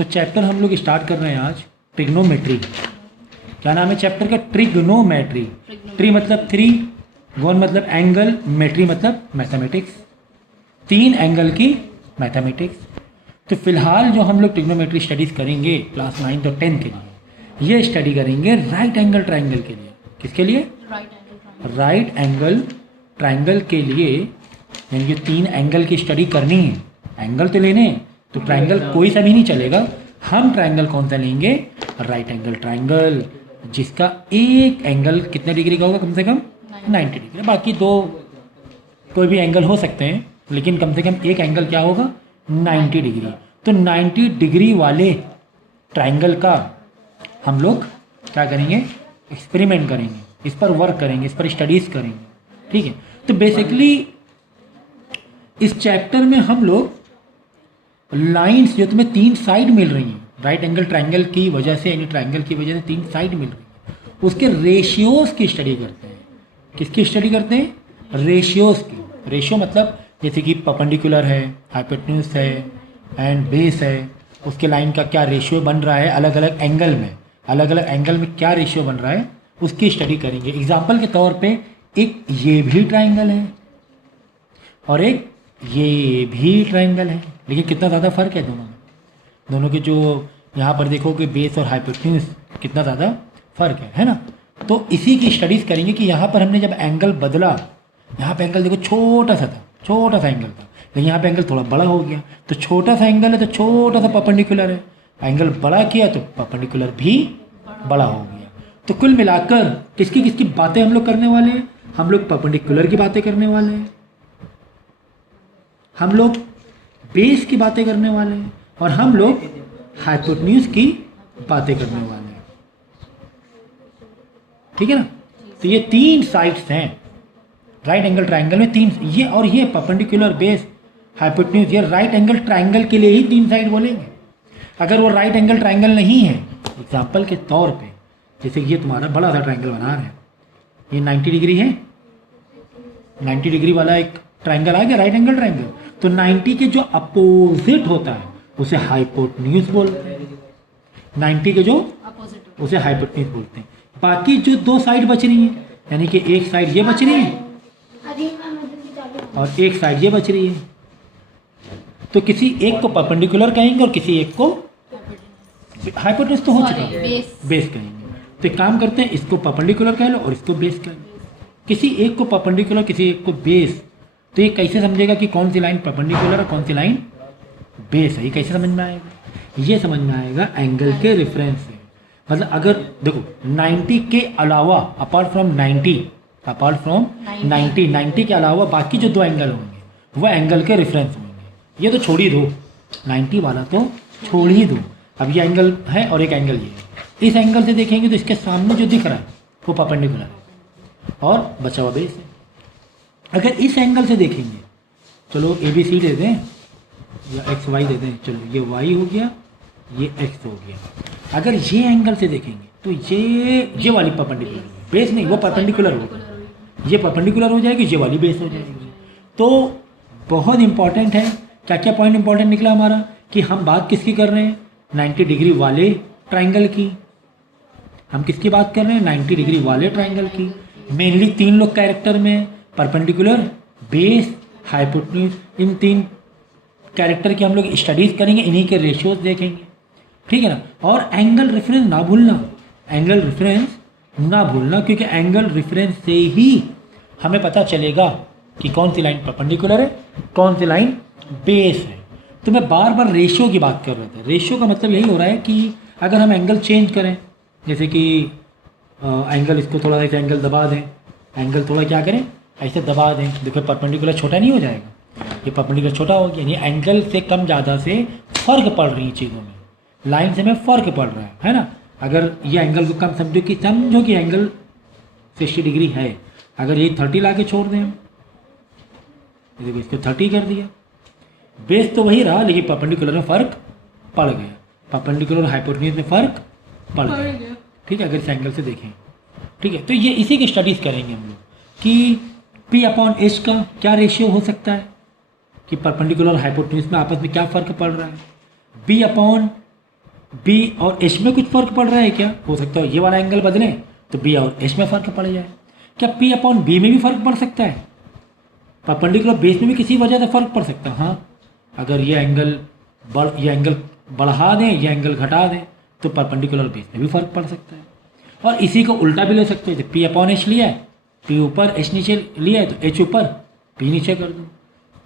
तो चैप्टर हम लोग स्टार्ट कर रहे हैं आज ट्रिग्नोमेट्री। क्या नाम है चैप्टर का? ट्रिग्नोमेट्री। ट्री मतलब थ्री, गोन मतलब एंगल, मेट्री मतलब मैथमेटिक्स, तीन एंगल की मैथमेटिक्स। तो फिलहाल जो हम लोग ट्रिग्नोमेट्री स्टडीज़ करेंगे क्लास 9 और 10 के लिए, ये स्टडी करेंगे राइट एंगल ट्राइंगल के लिए। किसके लिए? राइट एंगल ट्राइंगल के लिए। यानी कि तीन एंगल की स्टडी करनी है, एंगल तो लेने हैं, तो ट्राइंगल कोई सा भी नहीं चलेगा। हम ट्राइंगल कौन सा लेंगे? राइट एंगल ट्राइंगल, जिसका एक एंगल कितने डिग्री का होगा? कम से कम 90 डिग्री। बाकी दो कोई भी एंगल हो सकते हैं, लेकिन कम से कम एक एंगल क्या होगा? 90 डिग्री। तो 90 डिग्री वाले ट्राइंगल का हम लोग क्या करेंगे? एक्सपेरिमेंट करेंगे, इस पर वर्क करेंगे, इस पर स्टडीज़ करेंगे। ठीक है, तो बेसिकली इस चैप्टर में हम लोग लाइंस जो तुम्हें तीन साइड मिल रही हैं राइट एंगल ट्राइंगल की वजह से, यानी ट्राइंगल की वजह से तीन साइड मिल रही हैं, उसके रेशियोज़ की स्टडी करते हैं। किसकी स्टडी करते हैं? रेशियोज़ की। रेशियो मतलब जैसे कि परपेंडिकुलर है, हाइपोटेन्यूज है एंड बेस है, उसके लाइन का क्या रेशियो बन रहा है अलग अलग एंगल में, अलग अलग एंगल में क्या रेशियो बन रहा है उसकी स्टडी करेंगे। एग्जाम्पल के तौर पे एक ये भी ट्राइंगल है और एक ये भी ट्राइंगल है, लेकिन कितना ज़्यादा फ़र्क है दोनों के जो यहाँ पर देखो कि बेस और हाइपोटेन्यूज कितना ज़्यादा फ़र्क है ना। तो इसी की स्टडीज़ करेंगे कि यहाँ पर हमने जब एंगल बदला, यहाँ पे एंगल देखो छोटा सा था, छोटा सा एंगल था, लेकिन यहाँ पे एंगल थोड़ा बड़ा हो गया। तो छोटा सा एंगल है तो छोटा सा परपेंडिकुलर है, एंगल बड़ा किया तो परपेंडिकुलर भी बड़ा हो गया। तो कुल मिलाकर किसकी किसकी बातें हम लोग करने वाले हैं? हम लोग परपेंडिकुलर की बातें करने वाले हैं, हम लोग बेस की बातें करने वाले हैं, और हम लोग हाइपोटेन्यूज की बातें करने वाले हैं। ठीक है ना। तो ये तीन साइड्स हैं राइट एंगल ट्राइंगल में, तीन ये और ये परपेंडिकुलर, बेस, हाइपोटेन्यूज, ये राइट एंगल ट्राइंगल के लिए ही तीन साइड बोलेंगे। अगर वो राइट एंगल ट्राइंगल नहीं है, एग्जाम्पल के तौर पे जैसे ये तुम्हारा बड़ा सा ट्राइंगल बना है, ये 90 डिग्री है, 90 डिग्री वाला एक ट्राइंगल आ गया राइट एंगल ट्राइंगल। तो 90 के जो अपोजिट होता है उसे हाइपोटेन्यूज बोलते हैं, 90 के जो उसे हाइपोटेन्यूज बोलते हैं। बाकी जो दो साइड बच रही हैं, यानी कि एक साइड ये बच रही है और एक साइड ये बच रही है, तो किसी एक को परपेंडिकुलर कहेंगे और किसी एक को हाइपोटेन्यूज तो हो चुका है, बेस कहेंगे। तो एक काम करते हैं, इसको परपेंडिकुलर कह लो और इसको बेस कह लो। किसी एक को परपेंडिकुलर, किसी एक को बेस, तो ये कैसे समझेगा कि कौन सी लाइन परपेंडिकुलर और कौन सी लाइन बेस है? ये कैसे समझ में आएगा? ये समझ में आएगा एंगल के रेफरेंस से। मतलब अगर देखो 90 के अलावा, अपार्ट फ्रॉम 90 के अलावा बाकी जो दो एंगल होंगे वो एंगल के रेफरेंस होंगे। ये तो छोड़ ही दो, 90 वाला तो छोड़ ही दो। अब ये एंगल है और एक एंगल ये है, इस एंगल से देखेंगे तो इसके सामने जो दिख रहा है वो परपेंडिकुलर है और बचा हुआ बेस है। अगर इस एंगल से देखेंगे, चलो ABC दे दें या XY दे दें, चलो ये Y हो गया, ये X हो गया। अगर ये एंगल से देखेंगे तो ये वाली परपेंडिकुलर, बेस नहीं, वो परपेंडिकुलर होगा, ये परपेंडिकुलर हो जाएगी, ये वाली बेस हो जाएगी। तो बहुत इंपॉर्टेंट है। क्या क्या पॉइंट इंपॉर्टेंट निकला हमारा कि हम बात किसकी कर रहे हैं? 90 डिग्री वाले ट्राइंगल की। हम किसकी बात कर रहे हैं? 90 डिग्री वाले ट्राइंगल की। मेनली तीन लोग कैरेक्टर में, परपेंडिकुलर, बेस, हाइपोटेन्यूज, इन तीन कैरेक्टर की हम लोग स्टडीज़ करेंगे, इन्हीं के रेशियोज देखेंगे। ठीक है ना। और एंगल रेफरेंस ना भूलना, एंगल रेफरेंस ना भूलना, क्योंकि एंगल रेफरेंस से ही हमें पता चलेगा कि कौन सी लाइन परपेंडिकुलर है, कौन सी लाइन बेस है। तो मैं बार बार रेशियो की बात कर रहा था। रेशियो का मतलब यही हो रहा है कि अगर हम एंगल चेंज करें, जैसे कि एंगल, इसको थोड़ा सा एंगल दबा दें, एंगल थोड़ा क्या करें ऐसे दबा दें, देखो परपेंडिकुलर छोटा नहीं हो जाएगा, ये परपेंडिकुलर छोटा हो गया, यानी एंगल से कम ज़्यादा से फ़र्क पड़ रही है चीज़ों में, लाइन से में फ़र्क पड़ रहा है ना। अगर ये एंगल को कम समझो कि एंगल 60 डिग्री है, अगर ये 30 ला के छोड़ दें हम, देखो इसको 30 कर दिया, बेस तो वही रहा लेकिन परपेंडिकुलर में फ़र्क पड़ गया, परपेंडिकुलर हाइपोटेन्यूज में फ़र्क पड़ गया। ठीक है, अगर इस एंगल से देखें। ठीक है, तो ये इसी की स्टडीज़ करेंगे हम लोग कि P/H का क्या रेशियो हो सकता है, कि परपेंडिकुलर हाइपोटेन्यूज में आपस में क्या फ़र्क पड़ रहा है। बी और एच में कुछ फ़र्क पड़ रहा है क्या? हो सकता है ये वाला एंगल बदले तो बी और एच में फ़र्क पड़ जाए। क्या पी अपॉन बी में भी फ़र्क पड़ सकता है? परपेंडिकुलर बेस में भी किसी वजह से फ़र्क पड़ सकता है। हाँ, अगर ये एंगल बढ़ा दें, ये एंगल घटा दें तो परपेंडिकुलर बेस में भी फ़र्क पड़ सकता है। और इसी को उल्टा भी ले सकते हैं, पी अपॉन एच लिया है, पी ऊपर एच नीचे लिया है तो एच ऊपर पी नीचे कर दो।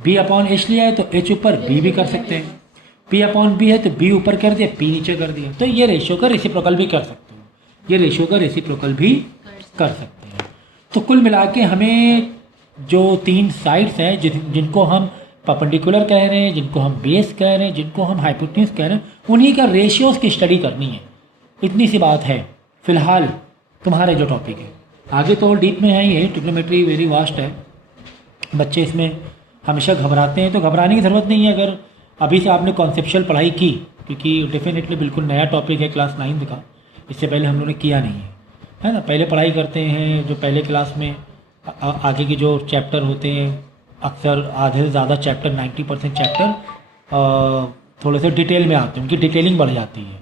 बी अपॉन एच लिया है तो एच ऊपर बी भी कर सकते हैं। पी अपॉन बी है तो बी ऊपर कर दिया, पी नीचे कर दिया। तो ये रेशियो का रेसिप्रोकल भी कर सकते हो, ये रेशियो का रेसिप्रोकल भी कर सकते हैं। तो कुल मिला के हमें जो 3 साइड्स हैं जिनको हम परपेंडिकुलर कह रहे हैं, जिनको हम बेस कह रहे हैं, जिनको हम हाइपोटेन्यूज कह रहे हैं, उन्हीं का रेशियोज़ की स्टडी करनी है। इतनी सी बात है फिलहाल तुम्हारे जो टॉपिक है। आगे तो और डीप में है, ये ट्रिग्नोमेट्री वेरी वास्ट है। बच्चे इसमें हमेशा घबराते हैं, तो घबराने की ज़रूरत नहीं है अगर अभी से आपने कॉन्सेप्चुअल पढ़ाई की, क्योंकि डेफिनेटली बिल्कुल नया टॉपिक है क्लास 9 का, इससे पहले हम लोगों ने किया नहीं है ना। पहले पढ़ाई करते हैं जो पहले क्लास में आगे के जो चैप्टर होते हैं, अक्सर आधे से ज़्यादा चैप्टर 90% चैप्टर थोड़े से डिटेल में आते हैं, उनकी डिटेलिंग बढ़ जाती है।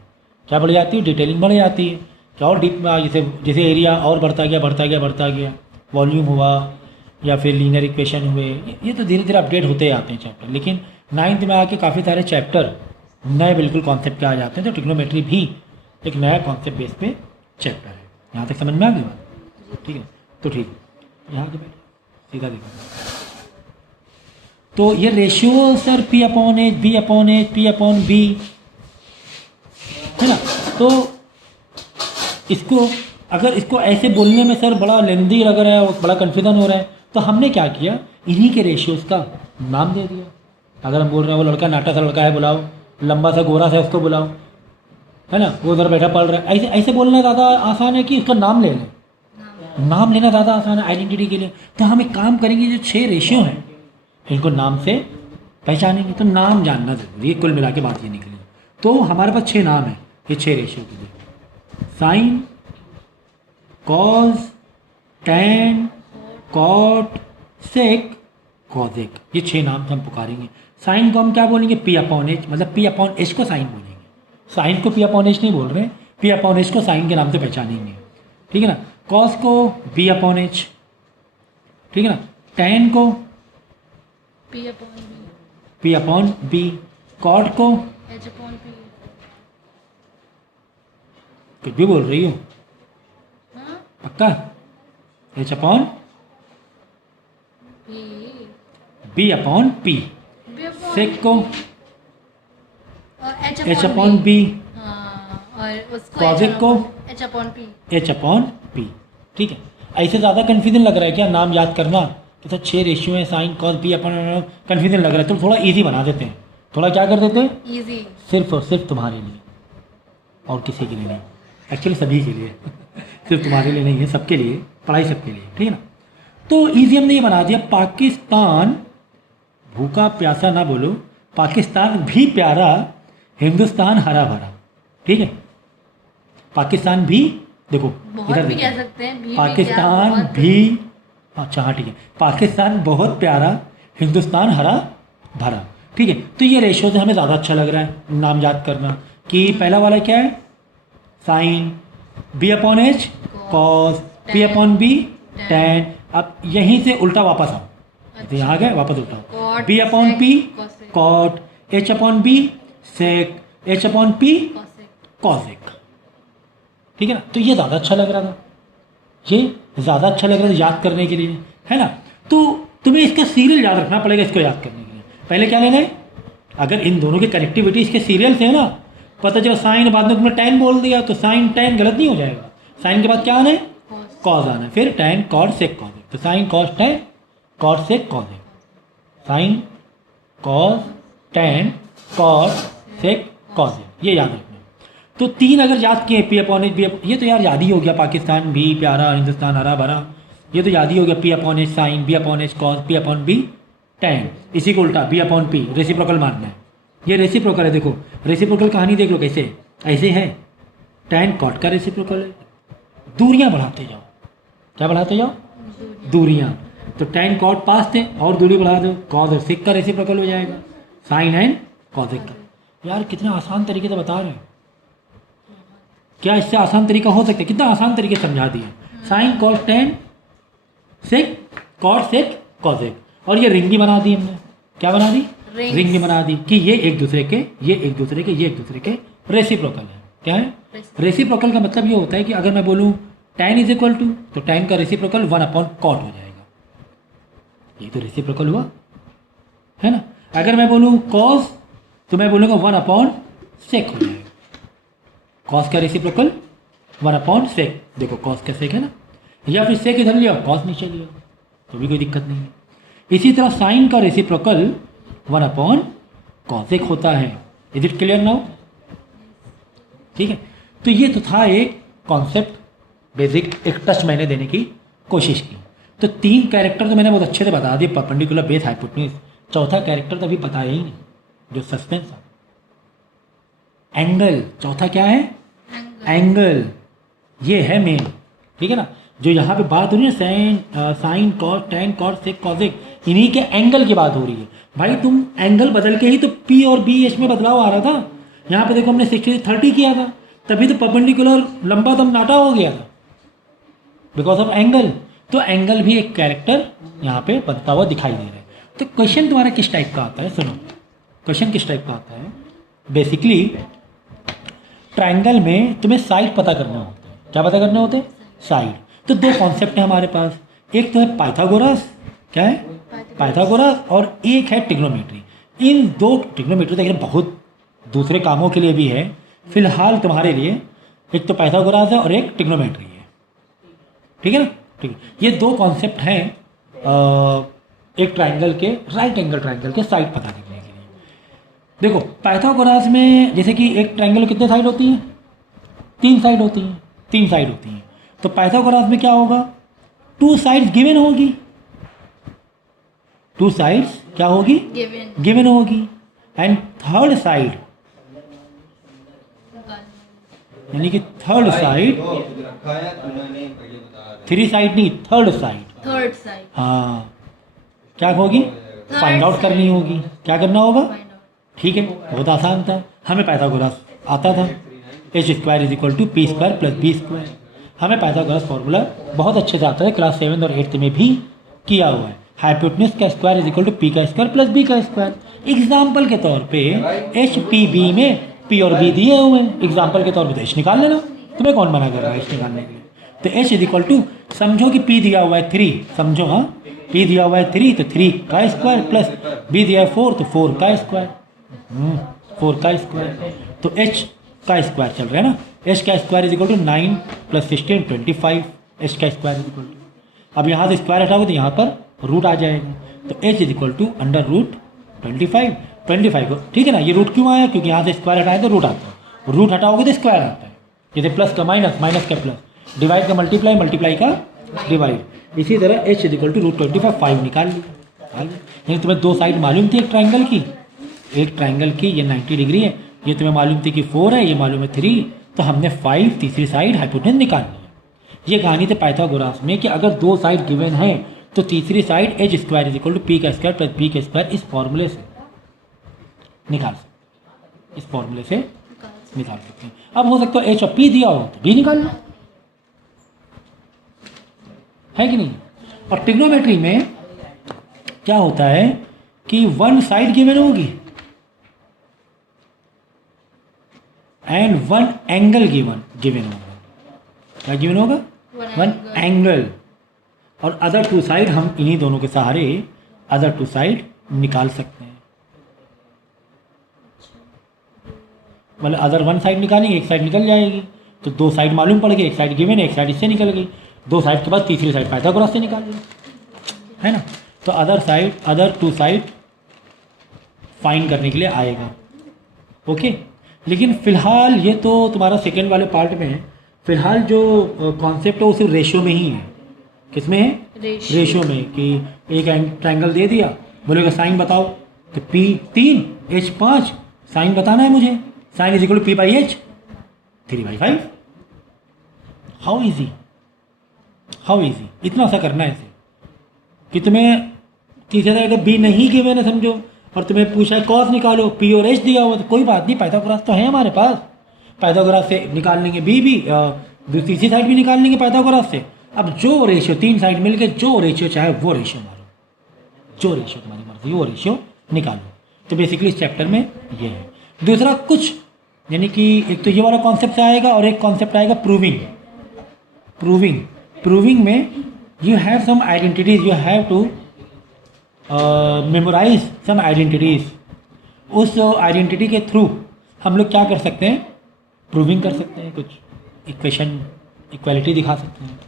क्या बढ़ जाती है? डिटेलिंग बढ़ जाती है। क्या और डीप में जैसे जैसे एरिया और बढ़ता गया, वॉल्यूम हुआ या फिर लीनियर इक्वेशन हुए, ये तो धीरे धीरे अपडेट होते आते हैं चैप्टर। लेकिन 9th में आके काफ़ी सारे चैप्टर नए बिल्कुल कॉन्सेप्ट के आ जाते हैं। तो ट्रिग्नोमेट्री भी एक नया कॉन्सेप्ट बेस पे चैप्टर है। यहाँ तक समझ में आ गई बात? ठीक है, तो ठीक है, यहाँ के बैठ सीधा देखो। तो ये ratio sir P upon H, B upon H, P upon B है ना। तो इसको अगर इसको ऐसे बोलने में सर बड़ा लेंदी लग रहा है और बड़ा कन्फ्यूजन हो रहा है, तो हमने क्या किया, इन्हीं के रेशियोज़ का नाम दे दिया। अगर हम बोल रहे हैं वो लड़का नाटा सा लड़का है, बुलाओ, लंबा सा गोरा सा उसको बुलाओ, है ना, वो उधर बैठा पढ़ रहा है, ऐसे ऐसे बोलना ज़्यादा आसान है कि उसका नाम ले लें। नाम लेना ज़्यादा आसान है आइडेंटिटी के लिए। तो हम एक काम करेंगे, जो 6 रेशियो हैं इनको नाम से पहचानेंगे। तो नाम जानना जरूरी है, कुल मिला के बात ये निकली। तो हमारे पास 6 नाम है ये 6 रेशियो के लिए, साइन, कॉज, टैन, कॉट, सेक, कॉजेक, ये 6 नाम से हम पुकारेंगे। साइन को हम क्या बोलेंगे? पी अपॉन एच, मतलब पी अपॉन एच को साइन बोलेंगे। साइन को पी अपॉन एच नहीं बोल रहे, पी अपॉन एच को साइन के नाम से पहचानेंगे, ठीक है ना। कॉस को बी अपॉन एच, ठीक है ना। टैन को पी अपॉन बी, कॉट को एच अपॉन पी। कुछ भी बोल रही हो? पक्का? H upon B upon P. Sec को एच अपॉन बी, और उसको कॉजेक को H upon P. H upon P, ठीक है। ऐसे ज़्यादा कन्फ्यूजन लग रहा है क्या नाम याद करना? तो सर 6 रेशियो है, sine cos B upon, confusion लग रहा है, तो थोड़ा इजी बना देते हैं। थोड़ा क्या कर देते हैं? इजी। सिर्फ और सिर्फ तुम्हारे लिए और किसी के लिए नहीं, एक्चुअली सभी के लिए सिर्फ तुम्हारे लिए नहीं है, सबके लिए, पढ़ाई सबके लिए, ठीक है ना। तो इजी हमने ये बना दिया, पाकिस्तान भूखा प्यासा ना बोलो, पाकिस्तान भी प्यारा, हिंदुस्तान हरा भरा, ठीक है। पाकिस्तान भी, देखो बहुत इधर भी देखो, कह सकते हैं, भी पाकिस्तान क्या, बहुत भी, अच्छा हाँ ठीक है, पाकिस्तान बहुत प्यारा, हिंदुस्तान हरा भरा, ठीक है। तो ये रेशियो से हमें ज़्यादा अच्छा लग रहा है नाम याद करना, कि पहला वाला क्या है, sine, B upon H, cos, P upon B, tan. अब यहीं से उल्टा वापस आओ, तो यहाँ गए वापस उल्टा, B upon P, cot, H upon B, sec, H upon P, cosec, ठीक है ना। तो ये ज़्यादा अच्छा लग रहा था, ये ज़्यादा अच्छा लग रहा था याद करने के लिए, है ना। तो तुम्हें इसका सीरियल याद रखना पड़ेगा इसको याद करने के लिए। पहले क्या लेना है, अगर इन दोनों की कनेक्टिविटी इसके सीरियल से है ना, पता चला साइन बाद में तुमने टैन बोल दिया तो साइन टैन गलत नहीं हो जाएगा। साइन के बाद क्या आना है, कॉज आना है, फिर टैन कॉट सेक कॉज, तो sine cos tan cot sec cosec, sine cos tan cot sec cosec, ये याद रखना। तो 3 अगर याद किए, पी अपॉन एच, बी, ये तो यार याद ही हो गया, पाकिस्तान भी प्यारा, हिंदुस्तान हरा भरा, ये तो याद ही हो गया। P upon H sine, B upon H cos, P upon B tan. इसी को उल्टा बी अपॉन पी रेसिप्रोकल मानना है, ये रेसिप्रोकल है। देखो रेसिप्रोकल कहानी देख लो कैसे, ऐसे है, टैन कॉट का रेसिप्रोकल है, दूरियां बढ़ाते जाओ, क्या बढ़ाते जाओ, दूरियां। तो टैन कॉट पास थे और दूरी बढ़ा दो, कॉस और सेक का रेसिप्रोकल हो जाएगा, साइन एंड कॉसेक का। यार कितना आसान तरीके से बता रहे हैं, क्या इससे आसान तरीका हो सकता है? कितना आसान तरीके से समझा दिया। Sine cos tan sec cos sec cosec, और ये रिंग भी बना दी हमने। क्या बना दी? Rings। रिंग भी बना दी कि ये एक दूसरे के रेसिप्रोकल है। क्या है? रेसिप्रोकल का मतलब ये होता है कि अगर मैं बोलूँ tan इज इक्वल टू, तो tan का रेसिप्रोकल 1/cot हो जाएगा। ये तो रेसिप्रोकल हुआ है ना। अगर मैं बोलूँ cos, तो मैं बोलूँगा 1/sec हो जाएगा। cos का रेसिप्रोकल 1/sec, देखो cos का sec है ना, या फिर sec इधर लिया cos नीचे लिया, तो भी कोई दिक्कत नहीं है। इसी तरह साइन का रेसिप्रोकल 1/cosec होता है। Is it clear now? ठीक है, तो ये तो था एक कॉन्सेप्ट, बेसिक एक टच मैंने देने की कोशिश की। तो 3 कैरेक्टर तो मैंने बहुत अच्छे से बता दिए, परपेंडिकुलर, बेस, हाइपोटेन्यूज। चौथा कैरेक्टर तो अभी बताया ही नहीं, जो सस्पेंस है। एंगल, चौथा क्या है? एंगल, ये है मेन। ठीक है ना, जो यहाँ पे बात हो रही है sine cos tan cos sec cosec, इन्हीं के एंगल की बात हो रही है। भाई तुम एंगल बदल के ही तो पी और बी एच में बदलाव आ रहा था। यहाँ पे देखो हमने 60-30 किया था, तभी तो परपेंडिकुलर लंबा दम नाटा हो गया था, बिकॉज ऑफ एंगल। तो एंगल भी एक कैरेक्टर यहाँ पे बनता हुआ दिखाई दे रहा है। तो क्वेश्चन तुम्हारा किस टाइप का आता है? सुनो, क्वेश्चन किस टाइप का आता है। बेसिकली ट्राइंगल में तुम्हें साइड पता करना होता है। क्या पता करना होता है? साइड। तो 2 कॉन्सेप्ट है हमारे पास, एक तो है पाइथागोरस। क्या है? पाइथागोरस। और एक है ट्रिग्नोमेट्री। इन 2 ट्रिग्नोमेट्री देखिए बहुत दूसरे कामों के लिए भी है, फिलहाल तुम्हारे लिए एक तो पाइथागोरस है और एक ट्रिग्नोमेट्री है। ठीक है ना? ठीक, ये 2 कॉन्सेप्ट हैं एक ट्राइंगल के, राइट एंगल ट्राइंगल के साइड पता करने के लिए। देखो पाइथागोरस में जैसे कि एक ट्राइंगल कितने साइड होती हैं? 3 साइड होती हैं। 3 साइड होती हैं। तो पाइथागोरस में क्या होगा? 2 साइड्स गिवन होगी। 2 साइड्स क्या होगी? गिवन होगी। एंड थर्ड साइड, यानी कि थर्ड साइड, 3 साइड नहीं, थर्ड साइड। हाँ, क्या होगी? फाइंड आउट करनी होगी। क्या करना होगा? ठीक है, बहुत आसान था, हमें पाइथागोरस आता था। h² is equal to P square plus B square, हमें पाइथागोरस फॉर्मूला बहुत अच्छे से आता है, क्लास 7 और 8 में भी किया हुआ है। हाइपोटेन्यूज का square is equal to P का स्क्वायर प्लस बी का स्क्वायर। एग्जाम्पल के तौर पे एच पी बी में पी और बी दिए हुए हैं, एग्जाम्पल के तौर पे तो एच निकाल लेना, तुम्हें कौन मना कर रहा है एच निकालने के लिए। तो एच इज इक्वल टू, समझो कि पी दिया हुआ है 3, समझो, हाँ पी दिया हुआ है 3, तो 3 का स्क्वायर प्लस बी दिया है 4, तो 4 का स्क्वायर, 4 का स्क्वायर। तो एच का स्क्वायर चल रहा है ना, एच का square is equal to 9 + 16 25, H का स्क्वायर इज इक्वल टू, अब यहाँ से स्क्वायर हटाओगे तो यहाँ पर रूट आ जाएगा। तो एच इज इक्वल टू √25, 25 को, ठीक है ना। ये रूट क्यों आया? क्योंकि यहाँ से स्क्वायर हटाए तो रूट आता है, रूट हटाओगे तो स्क्वायर आता है। जैसे प्लस का माइनस, माइनस का प्लस, डिवाइड का मल्टीप्लाई, मल्टीप्लाई का डिवाइड। इसी तरह h इज इक्वल टू √25, 5 निकाल लिया। यानी तुम्हें 2 साइड मालूम थी एक ट्राइंगल की, ये 90 डिग्री है, ये तुम्हें मालूम थी कि 4 है, ये मालूम है 3, तो हमने 5 तीसरी साइड हाइपोटेन्यूज निकाल लिया। ये कहानी थी पाइथागोरस में कि अगर 2 साइड गिवन है तो तीसरी side h² is equal to P का स्क्वायर प्लस बी का स्क्वायर, इस फॉर्मूले से निकाल सकते, इस फॉर्मूले से निकाल सकते हैं। अब हो सकता है h और p दिया हो तो b निकाल लो, है कि नहीं। और ट्रिग्नोमेट्री में क्या होता है कि 1 साइड गिवन होगी एंड 1 एंगल गिवन होगा। क्या गिवन होगा? 1 एंगल। और अदर 2 साइड हम इन्हीं दोनों के सहारे अदर 2 साइड निकाल सकते हैं। मतलब अदर 1 साइड निकालेंगे, एक साइड निकल जाएगी, तो 2 साइड मालूम पड़ गई, एक साइड गिवन है, एक साइड इससे निकल गई, 2 साइड के बाद तीसरी साइड पाइथागोरस से निकाल ली, है ना। तो अदर 2 साइड फाइंड करने के लिए आएगा। ओके, लेकिन फिलहाल ये तो तुम्हारा सेकेंड वाले पार्ट में है। फिलहाल जो कॉन्सेप्ट है वो सिर्फ रेशियो में ही है। किसमें है? रेशियो में। कि एक ट्राइंगल दे दिया, बोलेगा साइन बताओ, तो P 3 H 5, साइन बताना है मुझे, sine is equal to P/H 3/5। How easy, इतना सा करना है इसे कि तुम्हें तीसरे साइड B नहीं गिवन है समझो, और तुम्हें पूछा है कॉस निकालो, P और H दिया हुआ, तो कोई बात नहीं, पाइथागोरस तो है हमारे पास, पाइथागोरस से निकाल लेंगे, बी भी तीसरी साइड भी निकाल लेंगे पाइथागोरस से। अब जो रेशियो, तीन साइड मिल के जो रेशियो चाहे वो रेशियो मारो, जो रेशियो तुम्हारी मर्जी वो रेशियो निकालो। तो बेसिकली इस चैप्टर में ये है। दूसरा कुछ, यानी कि एक तो ये वाला कॉन्सेप्ट आएगा और एक कॉन्सेप्ट आएगा प्रूविंग। प्रूविंग में you have some identities, you have to memorize some identities. उस आइडेंटिटी के थ्रू हम लोग क्या कर सकते हैं, प्रूविंग कर सकते हैं, कुछ इक्वेशन इक्वालिटी दिखा सकते हैं।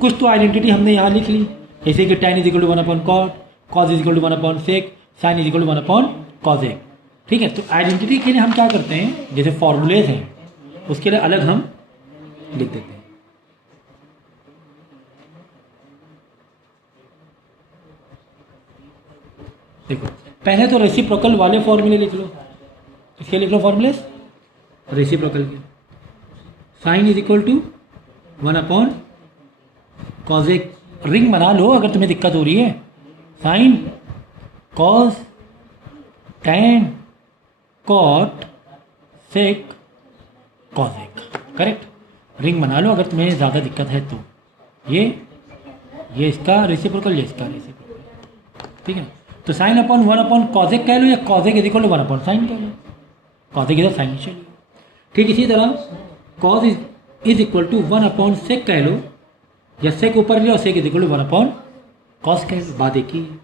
कुछ तो आइडेंटिटी हमने यहाँ लिख ली, जैसे कि tan is equal to 1 cot, cos is equal to 1 sec, sine is equal to 1 cosec. ठीक है, तो आइडेंटिटी के लिए हम क्या करते हैं, जैसे फॉर्मूलेज हैं उसके लिए अलग हम लिख देते हैं। देखो पहले तो रेसिप्रोकल वाले फॉर्मूले लिख लो, इसके लिख लो फॉर्मूलेज रेसिप्रोकल के। Sine is equal to 1 cosec, ring बना लो अगर तुम्हें दिक्कत हो रही है। Sine cos tan cot sec cosec, correct. Ring बना लो अगर तुम्हें ज़्यादा दिक्कत है तो। ये इसका रेसिप्रोकल, ये इसका रेसिप्रोकल, ठीक है। तो साइन अपॉन 1 कॉजेक कह लो या कॉजेक इज इक्वल टू 1 साइन कह लो, कॉजेक इज साइन चलिए। ठीक इसी तरह कॉज इज इक्वल टू 1 सेक कह लो, या सेक ऊपर लिया और सेक इज इक्वल टू 1 कॉस कह लो, बात एक ही है।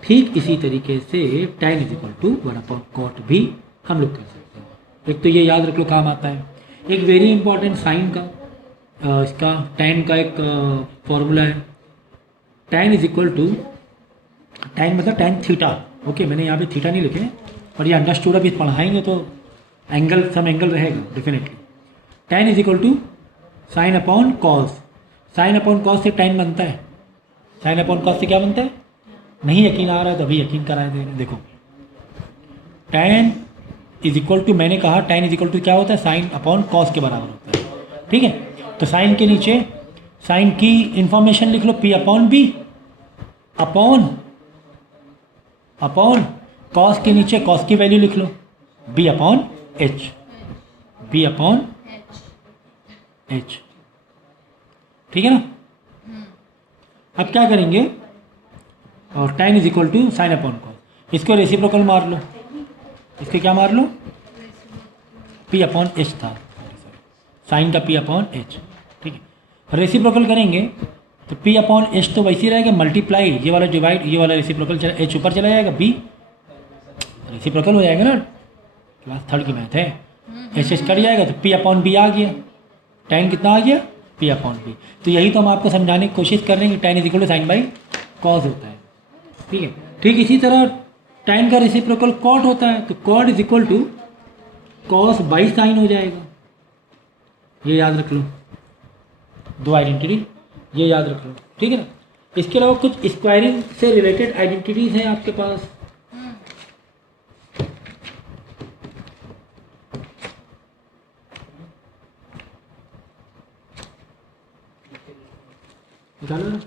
ठीक इसी तरीके से tan is equal to 1 cot भी हम लोग कर सकते हैं। एक तो ये याद रख लो काम आता है। एक वेरी इंपॉर्टेंट साइन का इसका टैन का एक फॉर्मूला है, tan is equal to, tan मतलब टैन थीटा, ओके। मैंने यहाँ पे थीटा नहीं लिखे और ये अंडरस्टूड अभी पढ़ाएंगे तो एंगल, सम एंगल रहेगा definitely. Tan is equal to sine upon cos, sine upon cos से टैन बनता है, साइन अपॉन कॉस से क्या बनता है, नहीं यकीन आ रहा है तो अभी यकीन कराए दे। देखो टैन इज इक्वल टू, मैंने कहा टैन इज इक्वल टू क्या होता है, साइन अपॉन कॉस के बराबर होता है, ठीक है। तो साइन के नीचे साइन की इंफॉर्मेशन लिख लो, P upon B, upon cos के नीचे कॉस की वैल्यू लिख लो, B upon H, B upon H, ठीक है ना। अब क्या करेंगे, और tan is equal to sine upon cos, इसको रेसिप्रोकल मार लो, इसके क्या मार लो, p अपॉन एच था, साइन का p अपॉन एच, ठीक है। रेसिप्रोकल करेंगे तो p अपॉन एच तो वैसे ही रहेगा, मल्टीप्लाई ये वाला डिवाइड, ये वाला रेसिप्रोकल चला, एच ऊपर चला जाएगा, b रेसिप्रोकल हो जाएगा ना, क्लास 3 की मैथ है। एच एच कट जाएगा तो p अपॉन बी आ गया, tan कितना आ गया, p अपॉन बी। तो यही तो हम आपको समझाने की कोशिश कर रहे हैं कि tan is equal to sine by cos होता है, ठीक है। ठीक इसी तरह tan का रेसिप्रोकल कॉट होता है, तो cot is equal to cos by sine हो जाएगा, ये याद रख लो, दो आइडेंटिटी ये याद रख लो, ठीक है ना। इसके अलावा कुछ स्क्वायरिंग से रिलेटेड आइडेंटिटीज हैं आपके पास, निकालो ना।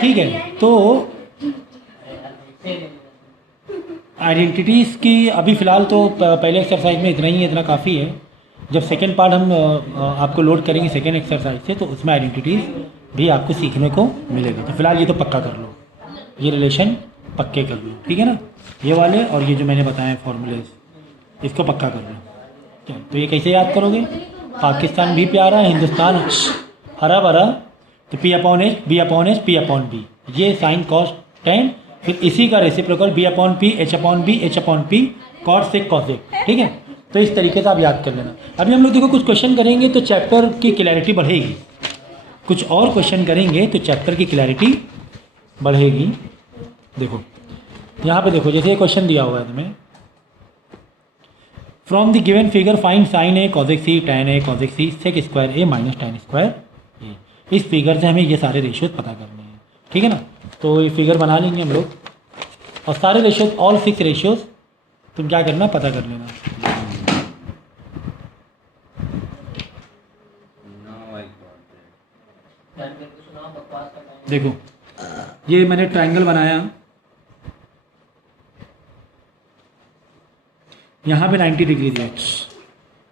ठीक है, तो आइडेंटिटीज़ की अभी फ़िलहाल तो पहले एक्सरसाइज में इतना ही है, इतना काफ़ी है। जब सेकेंड पार्ट हम आपको लोड करेंगे सेकेंड एक्सरसाइज से, तो उसमें आइडेंटिटीज़ भी आपको सीखने को मिलेगी। तो फिलहाल ये तो पक्का कर लो, ये रिलेशन पक्के कर लो, ठीक है ना। ये वाले और ये जो मैंने बताए फॉर्मूलेज, इसको पक्का कर लो। तो ये कैसे याद करोगे, पाकिस्तान भी प्यारा, हिंदुस्तान हरा भरा, तो P upon H, B upon H, P upon B, ये साइन कॉस टैन, फिर इसी का reciprocal B upon P, H upon B, H upon P, cot sec cosec, ठीक है। तो इस तरीके से आप याद कर लेना। अभी हम लोग देखो कुछ क्वेश्चन करेंगे तो चैप्टर की क्लैरिटी बढ़ेगी, कुछ और क्वेश्चन करेंगे तो चैप्टर की क्लैरिटी बढ़ेगी। देखो यहाँ पे देखो, जैसे ये क्वेश्चन दिया हुआ है तुम्हें, from the given figure find sine A cosec C tan A cosec C sec square A minus tan square A. इस फिगर से हमें ये सारे रेशियोज पता करने हैं, ठीक है ना। तो ये फिगर बना लेंगे हम लोग, और सारे रेशियोज, ऑल 6 रेशियोज तुम क्या करना, पता कर लेना। देखो ये मैंने ट्रायंगल बनाया, यहाँ पे 90 डिग्री दिया,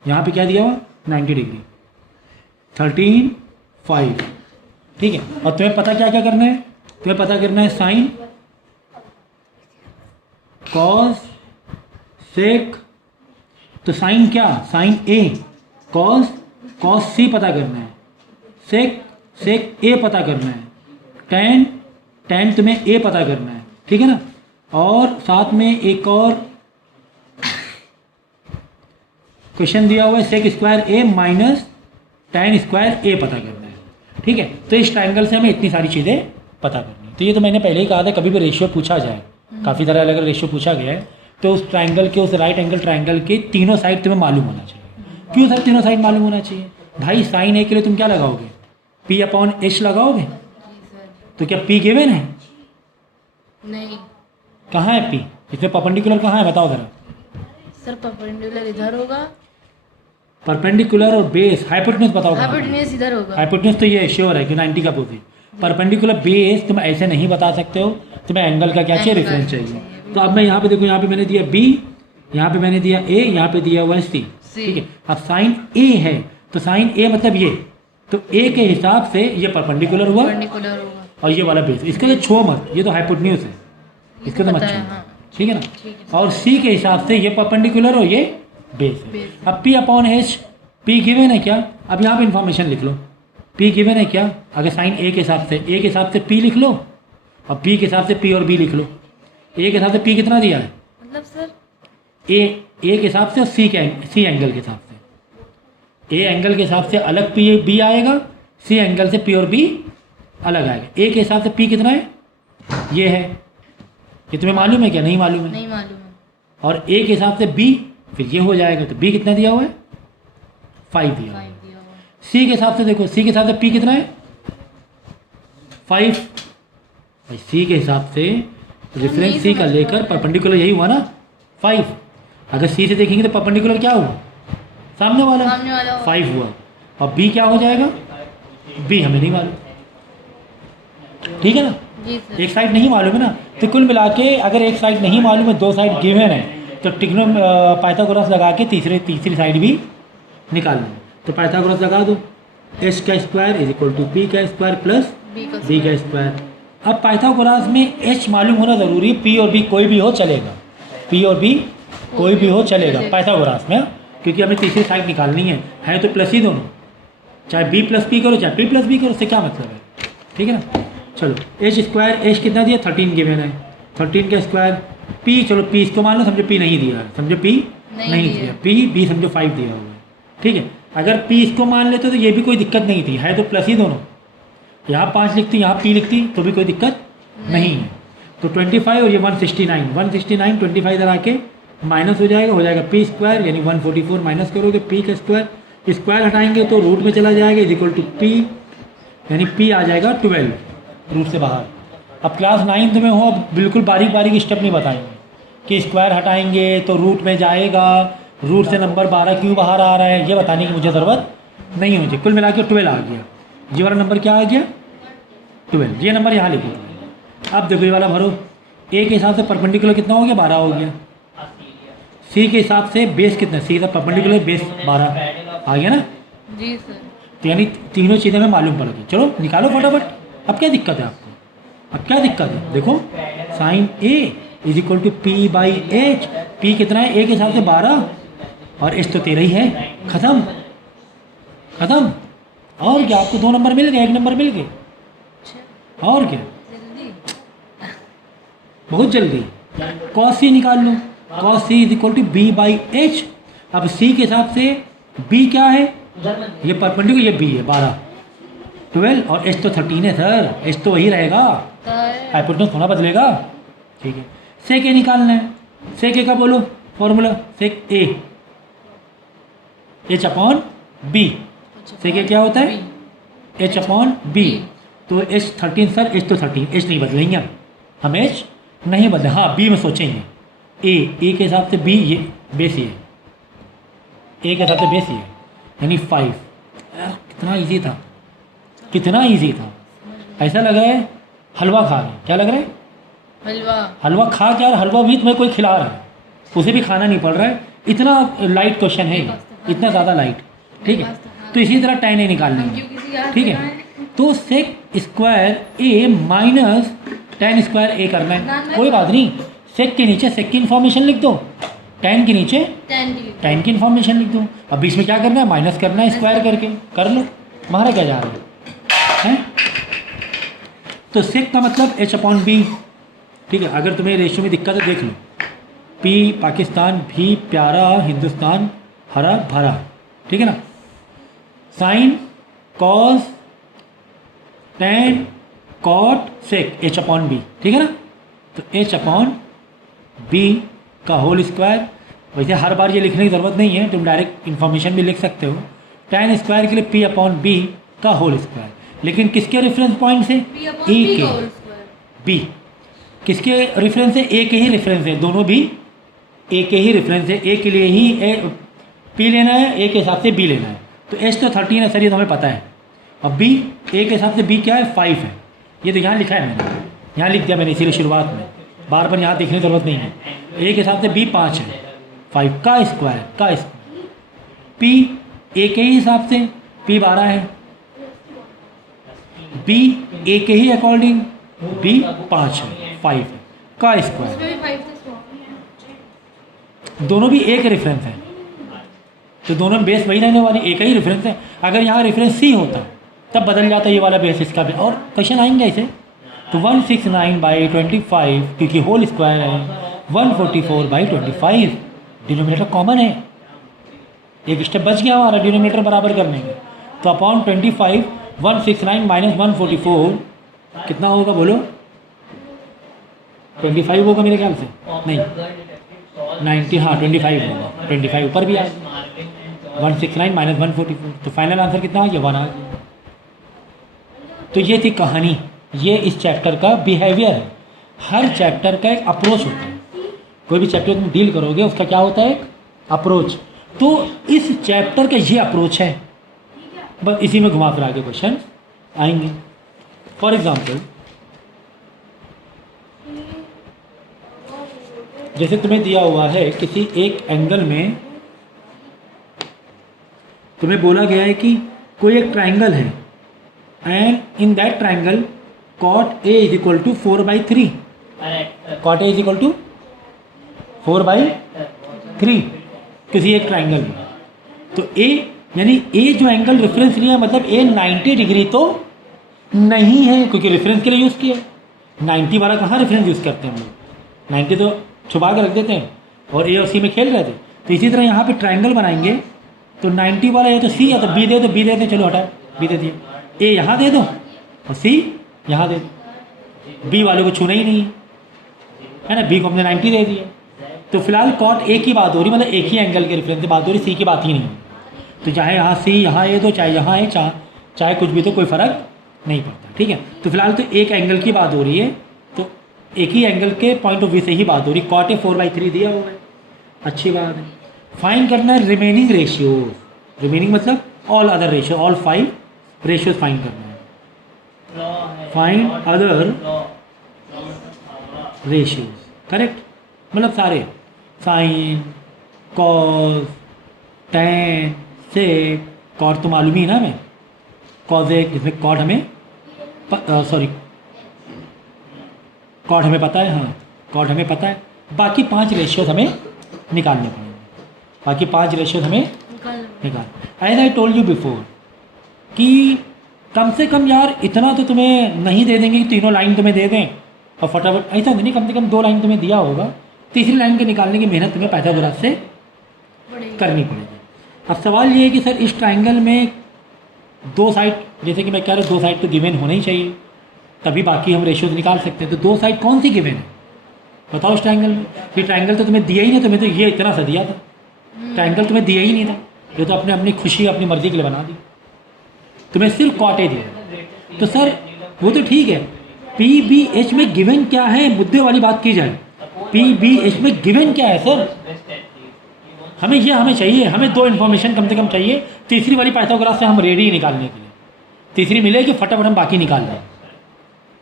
यहाँ पे क्या दिया हुआ 90 डिग्री, 13 5। ठीक है, और तुम्हें पता क्या क्या करना है, तुम्हें पता करना है साइन, कॉस, सेक। तो साइन क्या, साइन ए, कॉस सी पता करना है, सेक ए पता करना है, टैन तुम्हें ए पता करना है। ठीक है ना, और साथ में एक और क्वेश्चन दिया हुआ है, सेक square A minus tan square ए पता करना है। ठीक है, तो इस ट्राइंगल से हमें इतनी सारी चीज़ें पता करनी है। तो ये तो मैंने पहले ही कहा था, कभी भी रेशियो पूछा जाए, काफ़ी तरह अलग अलग रेशियो पूछा गया है, तो उस ट्राइंगल के, उस राइट एंगल ट्राइंगल के तीनों साइड तुम्हें मालूम होना चाहिए। क्यों सर तीनों साइड मालूम होना चाहिए? भाई साइन ए के लिए तुम क्या लगाओगे, पी अपॉन एच लगाओगे, जी सर। तो क्या पी गिवन है? नहीं कहाँ है पी, इसमें परपेंडिकुलर कहाँ है बताओ ज़रा। सर, परपेंडिकुलर इधर होगा, परपेंडिकुलर और बेस, हाइपोटेन्यूज बताओ कहाँ है? हाइपोटेन्यूज इधर होगा। हाइपोटेन्यूज तो ये श्योर है कि 90 का अपोजिट। परपेंडिकुलर बेस तुम ऐसे नहीं बता सकते हो, तुम्हें एंगल का क्या चाहिए, एंगल रेफरेंस चाहिए। चाहिए। तो अब मैं यहाँ पे देखो, यहाँ पे मैंने दिया बी, यहाँ पे मैंने दिया ए, यहाँ पे दिया हुआ है सी। ठीक है, अब साइन ए है, तो साइन ए मतलब ये, तो ए के हिसाब से ये परपेंडिकुलर हुआ परपेंडिकुलर होगा। और ये वाला बेस, इसको तो छो मत, ये तो हाइपोटेन्यूज है, इसको तो मत पता है, छो। हाँ। ठीक है ना, ठीक है। और सी के हिसाब से ये परपेंडिकुलर और ये बेस है। बेस। अब P upon H, P given है क्या, अब यहाँ पे इन्फॉर्मेशन लिख लो, पी गिवन है क्या, अगर साइन ए के हिसाब से, ए के हिसाब से पी लिख लो, और पी के हिसाब से पी और बी लिख लो। ए के हिसाब से पी कितना दिया है, मतलब सर ए के हिसाब से और सी एंगल के हिसाब से, ए एंगल के हिसाब से अलग पी बी आएगा, सी एंगल से पी और बी अलग आएगा। ए के हिसाब से पी कितना है, ये है, ये तुम्हें मालूम है क्या, नहीं मालूम है? नहीं मालूम है। और ए के हिसाब से बी, फिर ये हो जाएगा, तो बी कितना दिया हुआ है 5 दिया हुआ है। 5 दिया हुआ है। सी के हिसाब से देखो, सी के हिसाब से पी कितना है 5, भाई सी के हिसाब से रेफरेंस नहीं सी का समझ लेकर पा रहे। परपेंडिकुलर यही हुआ ना 5। अगर सी से देखेंगे तो परपेंडिकुलर क्या हुआ, सामने वाला सामने वाला हुआ। 5 हुआ, और बी क्या हो जाएगा, बी हमें नहीं मालूम। ठीक है ना, जी सर। एक साइड नहीं मालूम है ना, तो कुल मिला के अगर एक साइड नहीं मालूम है, दो साइड गिवन है, तो पाइथागोरस लगा के तीसरी साइड भी निकाल लें। तो पाइथागोरस लगा दो, एच का square is equal to P का स्क्वायर प्लस बी का बी का स्क्वायर। अब पाइथागोरस में एच मालूम होना ज़रूरी, पी और बी कोई भी हो चलेगा, पी और बी कोई भी हो चलेगा पाइथागोरस में, क्योंकि हमें तीसरी साइड निकालनी है तो प्लस ही दोनों, चाहे बी प्लस पी करो चाहे पी प्लस बी करो, उससे क्या मतलब है। ठीक है ना, चलो एच स्क्वायर, एच कितना दिया 13 गिवन है, 13 का स्क्वायर, पी चलो पी इसको मान लो, समझो पी नहीं दिया है, समझो पी नहीं दिया, पी बी समझो 5 दिया हुआ है। ठीक है, अगर पी इसको मान लेते तो ये भी कोई दिक्कत नहीं थी, है तो प्लस ही दोनों, यहाँ 5 लिखती यहाँ पी लिखती तो भी कोई दिक्कत नहीं है। तो 25 और ये 169 25 इधर आके माइनस हो जाएगा पी स्क्वायर, यानी 144 माइनस करोगे पी का स्क्वायर, स्क्वायर हटाएंगे तो रूट में चला जाएगा, इज इक्वल टू पी, यानी पी आ जाएगा 12 रूट से बाहर। अब क्लास 9th में हो, अब बिल्कुल बारीक बारीक स्टेप नहीं बताएंगे कि स्क्वायर हटाएंगे तो रूट में जाएगा, रूट से नंबर 12 क्यों बाहर आ रहा है, ये बताने की मुझे ज़रूरत नहीं होनी चाहिए। कुल मिला के 12 आ गया, ये वाला नंबर क्या आ गया 12, ये नंबर यहाँ लिखो। अब देखो ये वाला भरो, ए के हिसाब से परपेंडिकुलर कितना हो गया 12 हो गया, सी के हिसाब से बेस कितना, सी का परपेंडिकुलर बेस 12 आ गया ना। जी सर। तो यानी तीनों चीज़ें हमें मालूम पड़ गई, चलो निकालो फटाफट। अब क्या दिक्कत है आपको, अब क्या दिक्कत है, देखो sine A is equal to P by H, P कितना है ए के हिसाब से 12 और एच तो 13 ही है, खत्म खत्म। और क्या, आपको 2 नंबर मिल गए, 1 नंबर मिल गए, और क्या, जल्दी। बहुत जल्दी। कॉस सी निकाल लो, cos C is equal to B by H. अब सी के हिसाब से बी क्या है, ये परपेंडिकुलर, ये बी है 12 12 और एच तो 13 है सर, एच तो वही रहेगा, हाइपोटेन्यूज थोड़ा बदलेगा। ठीक है, सेक ए निकालना है, सेक ए का बोलो formula, sec A H upon B, sec A क्या होता है एच अपॉन बी। तो एच 13 सर, एच तो 13, एच नहीं बदलेंगे हम एच नहीं बदले, हाँ बी में सोचेंगे, ए के हिसाब से बी, ये बेस ही है, ए के हिसाब से बेस ही है, यानी 5। कितना इजी था, कितना इजी था, ऐसा लग रहा है हलवा खा रहे हैं, क्या लग रहा है हलवा। हलवा खा क्या, हलवा भी तुम्हें कोई खिला रहा है, उसे भी खाना नहीं पड़ रहा है, इतना लाइट क्वेश्चन है ये, इतना ज़्यादा लाइट, ठीक है। तो इसी तरह tan a निकालना है, ठीक है। तो सेक square A minus tan square ए करना है, कोई बात नहीं, सेक के नीचे सेक की इन्फॉर्मेशन लिख दो, tan के नीचे tan की इन्फॉर्मेशन लिख दो। अब बीच में क्या करना है, माइनस करना है स्क्वायर करके, कर लो, मारा क्या जा रहा है। तो सेक का मतलब h/b, ठीक है। अगर तुम्हें रेशियो में दिक्कत है देख लो, P पाकिस्तान, भी प्यारा हिंदुस्तान, हरा भरा, ठीक है ना। Sine cos tan cot sec h/b, ठीक है ना। तो h/b का होल स्क्वायर, वैसे हर बार ये लिखने की ज़रूरत नहीं है, तुम डायरेक्ट इन्फॉर्मेशन भी लिख सकते हो। tan स्क्वायर के लिए p/b का होल स्क्वायर, लेकिन किसके रेफरेंस पॉइंट से, ए के, बी किसके रेफरेंस है, ए के ही रेफरेंस है, दोनों भी ए के ही रेफरेंस है, ए के लिए ही पी लेना है, ए के हिसाब से बी लेना है। तो एच तो 13 है सर, ये तो हमें पता है। अब बी, ए के हिसाब से बी क्या है, 5 है, ये तो यहाँ लिखा है मैंने, यहाँ लिख दिया मैंने इसीलिए शुरुआत में, बार बार यहाँ देखने की जरूरत नहीं है। ए के हिसाब से बी 5 है, 5 का स्क्वायर, पी ए के ही हिसाब से पी 12 है, बी ए के ही अकॉर्डिंग बी 5 है, 5 है का स्क्वायर, दोनों भी एक रेफरेंस है, तो दोनों में बेस वही रहने वाली, एक ही रेफरेंस है। अगर यहाँ रेफरेंस सी होता तब बदल जाता ये वाला बेस इसका भी, और क्वेश्चन आएंगे ऐसे। तो 169/25, क्योंकि होल स्क्वायर है, 144/25, डिनोमिनेटर कॉमन है, एक स्टेप बच गया हमारा डिनोमिनेटर बराबर करने में। तो अपॉन 25, 169 माइनस 144 कितना होगा बोलो, 25 होगा मेरे ख्याल से, नहीं 90, हाँ 25 होगा, 25 ऊपर भी आ गया, 169 माइनस 144, तो फाइनल आंसर कितना आ गया, 1 आ गया। तो ये थी कहानी, ये इस चैप्टर का बिहेवियर है। हर चैप्टर का एक अप्रोच होता है, कोई भी चैप्टर तुम डील करोगे उसका क्या होता है, एक अप्रोच। तो इस चैप्टर का ये अप्रोच है, बस इसी में घुमा फिरा के क्वेश्चन आएंगे। फॉर एग्जाम्पल, जैसे तुम्हें दिया हुआ है किसी एक एंगल में, तुम्हें बोला गया है कि कोई एक ट्राइंगल है, and in that triangle cot A is equal to 4/3, cot A is equal to 4/3 किसी एक ट्राइंगल में। तो A यानी A जो एंगल रेफरेंस लिया, मतलब A 90 डिग्री तो नहीं है, क्योंकि रेफरेंस के लिए यूज़ किया। 90 वाला कहाँ रेफरेंस यूज़ करते हैं हम लोग, 90 तो छुपा के रख देते हैं, और A और C में खेल रहे थे। तो इसी तरह यहाँ पे ट्राइंगल बनाएंगे, तो 90 वाला या तो C या तो B दे दो, B दे दे, चलो हटाओ, B दे दिए, A यहाँ दे दो और C यहाँ दे दो, B वाले को छूना ही नहीं है ना, B को हमने 90 दे दिया। तो फिलहाल कॉट A की बात हो रही, मतलब एक ही एंगल के रेफरेंस से बात हो रही, C की बात ही नहीं है। तो चाहे यहाँ C यहाँ A दो, चाहे यहाँ A, चाहे कुछ भी, तो कोई फ़र्क नहीं पड़ता, ठीक है। तो फिलहाल तो एक एंगल की बात हो रही है, तो एक ही एंगल के पॉइंट ऑफ व्यू से ही बात हो रही। कॉट A 4/3 दिया हुआ है, अच्छी बात है। फाइंड करना है रिमेनिंग रेशियो, रिमेनिंग मतलब all other ratio, all 5 ratios find करना है। फाइंड अदर रेशियोज, करेक्ट, मतलब सारे, साइन कॉस टैन सेक, कॉट तो मालूम ही ना हमें, कॉजेक, जिसमें कॉट हमें सॉरी कॉट हमें पता है, हाँ कॉट हमें पता है। बाकी 5 रेशियोज हमें निकालने पड़ेंगे, बाकी 5 रेशियोज हमें निकाल। As I told you before कि कम से कम यार इतना तो तुम्हें नहीं दे देंगे कि तीनों लाइन तुम्हें दे दें और फटाफट, ऐसा नहीं, कम से कम 2 लाइन तुम्हें दिया होगा, तीसरी लाइन के निकालने की मेहनत तुम्हें पाइथागोरस से करनी पड़ेगी। अब सवाल ये है कि सर इस ट्राइंगल में 2 साइड, जैसे कि मैं कह रहा हूँ 2 साइड तो गिवन होना ही चाहिए, तभी बाकी हम रेशियोज निकाल सकते हैं। तो 2 साइड कौन सी गिवन है बताओ इस ट्राइंगल में? ये ट्राइंगल तो तुम्हें दिया ही नहीं, तुम्हें तो ये इतना सा दिया था, ट्राइंगल तुम्हें दिया ही नहीं था, ये तो अपने अपनी खुशी अपनी मर्जी के लिए बना दी, तुम्हें सिर्फ कॉट A दिया। तो सर वो तो ठीक है, PBH में गिवन क्या है, मुद्दे वाली बात की जाए, PBH में गिवन क्या है सर, हमें चाहिए, हमें 2 इन्फॉर्मेशन कम से कम चाहिए, तीसरी वाली पाइथागोरस से हम रेडी निकालने के लिए, तीसरी मिलेगी फटाफट हम बाकी निकाल लें।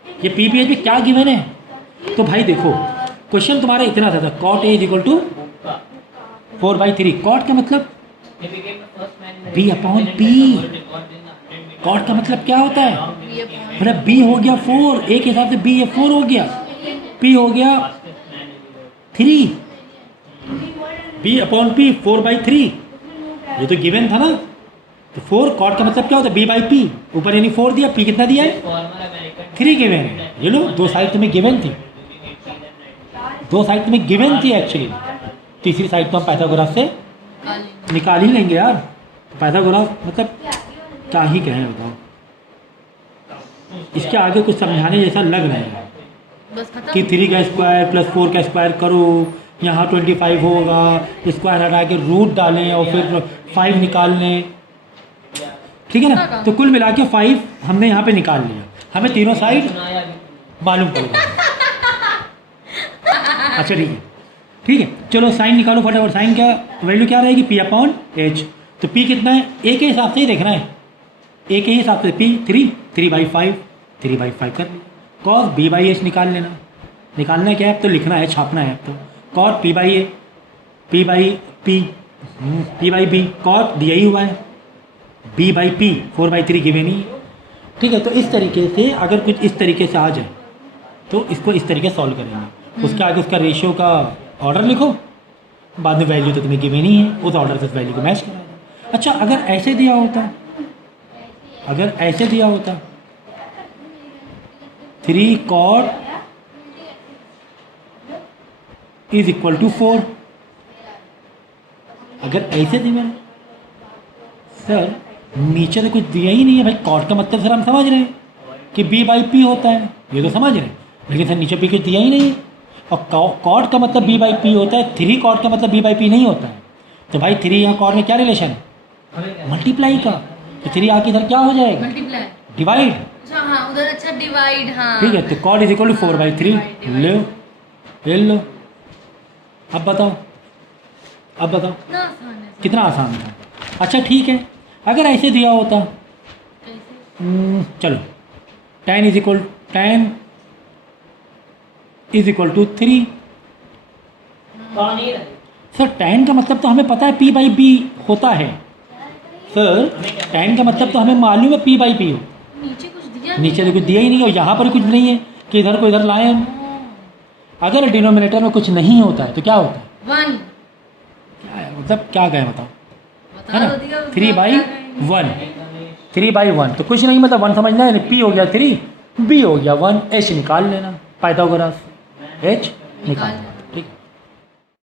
ये PBH में क्या गिवन है? तो भाई देखो क्वेश्चन तुम्हारा इतना था, cot A is equal to 4/3। Cot का मतलब b अपॉन p। कॉट का मतलब क्या होता है? ये पॉइंट मतलब b हो गया 4, एक हिसाब से b ये 4 हो गया, p हो गया 3, b अपॉन p 4/3। ये तो गिवन था ना। तो 4 कॉट का मतलब क्या होता है? b/p। ऊपर यानी 4 दिया, p कितना दिया है? 3 गिवन है। ये लो, दो साइड तुम्हें गिवन थी, दो साइड तुम्हें गिवन थी एक्चुअली। तीसरी साइड तो हम पाइथागोरस से काली निकाल ही लेंगे यार। पाइथागोरस मतलब क्या ही कहें, बताओ। इसके आगे कुछ समझाने जैसा लग रहा है बस खत्म। कि 3 का स्क्वायर प्लस 4 का स्क्वायर करो, यहाँ 25 होगा, स्क्वायर हटा के रूट डालें और फिर 5 निकाल लें, ठीक है ना। तो कुल मिला के 5 हमने यहाँ पे निकाल लिया। हमें तीनों साइड मालूम पड़ेगा। अच्छा ठीक है, ठीक है, चलो साइन निकालो फटाफट। साइन क्या वैल्यू क्या रहेगी? p upon h। तो p कितना है? a के हिसाब से ही देखना है, a के हिसाब से p 3/5 3/5 कर लिया। cos b/h निकाल लेना। निकालना है क्या है? तो लिखना है, छापना है। तो cot p/a p/b cot दिया ही हुआ है, b/p 4/3 गिवन ही। ठीक है, तो इस तरीके से अगर कुछ इस तरीके से आ जाए तो इसको इस तरीके सॉल्व करेंगे। उसके आगे उसका रेशियो का ऑर्डर लिखो, बाद में वैल्यू तो तुम्हें गिवन ही है, उस ऑर्डर से उस वैल्यू को मैच करा दो। अच्छा, अगर ऐसे दिया होता, अगर ऐसे दिया होता 3 cot इज इक्वल टू 4, अगर ऐसे दिया सर, नीचे तो कुछ दिया ही नहीं है भाई। कॉट का मतलब सर हम समझ रहे हैं कि b/p होता है, ये तो समझ रहे हैं, लेकिन सर नीचे p कुछ दिया ही नहीं है। और कॉट का मतलब b/p होता है, 3 कॉट का मतलब b/p नहीं होता है। तो भाई 3 यहाँ कॉट में क्या रिलेशन है? मल्टीप्लाई का। तो 3 आके इधर क्या हो जाएगा? मल्टीप्लाई। डिवाइड। अच्छा हाँ, उधर अच्छा डिवाइड। हाँ ठीक है, तो कॉट इज इक्वल टू 4/3। लो, ले लो। अब बताओ, अब बताओ इतना आसान है। कितना आसान था। अच्छा ठीक है, अगर ऐसे दिया होता, कैसे? चलो tan is equal to 3। Sir tan का मतलब तो हमें पता है p/b होता है। सर tan का मतलब तो हमें मालूम है p/b हो। नीचे कुछ दिया नीचे तो कुछ दिया ही नहीं है, और यहाँ पर कुछ नहीं है कि इधर को इधर लाएं हम। अगर डिनोमिनेटर में कुछ नहीं होता है तो क्या होता है? 1 क्या है मतलब, क्या कहें बताओ, है बता ना? दो दिया 3/1 3/1 तो कुछ नहीं, मतलब 1 समझना है। p हो गया 3, b हो गया 1, h निकाल लेना। पाइथागोरस h निकाल लेना।